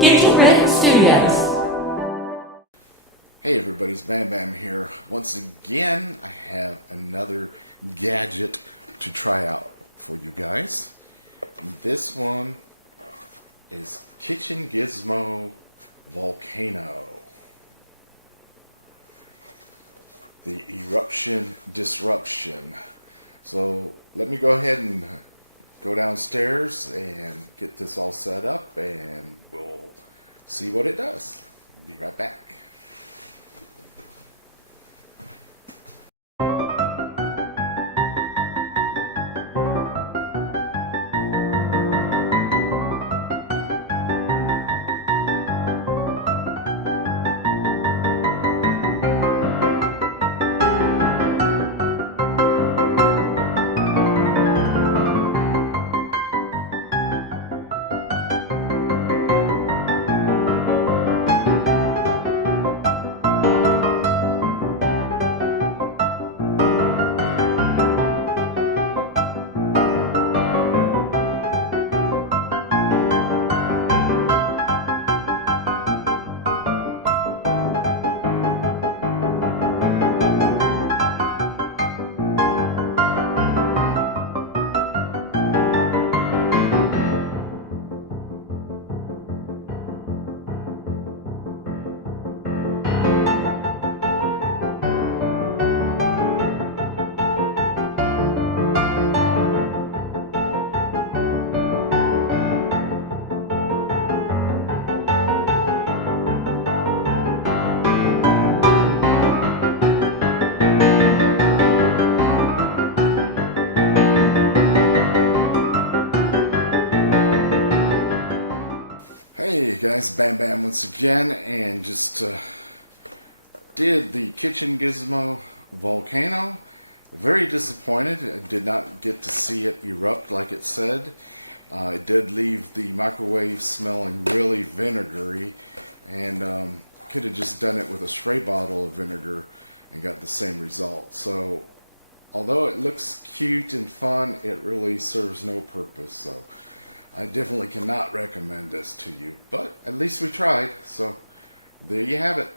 Kitchen Rhythm Studios. Hey everybody, it's Bam Bam here. Once again, I have another gadget to try out for you guys. This one is Kitchen Gizmo Volcano. The eruption disruption. So let me go ahead and go downstairs and get this all set up and we'll see what it does. Be right back. Hey guys, Bam Bam once again, and just did the Kitchen Gizmo Volcano. Very disappointed. I did not get to see it erupt like it said. It did leave the microwave smelling really vinegary, and could have just done it with a spray bottle of vinegar and got the same result. So although it looks cute and fun, it really serves no purpose. So I definitely cannot recommend this to you, but at least we tried, so there you have it.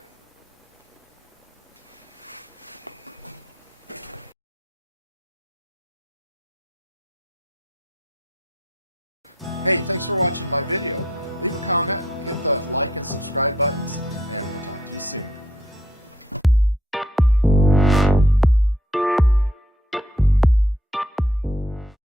Hey, thanks for watching my video. Leave a comment, hit the like and subscribe buttons, and we'll talk to you soon.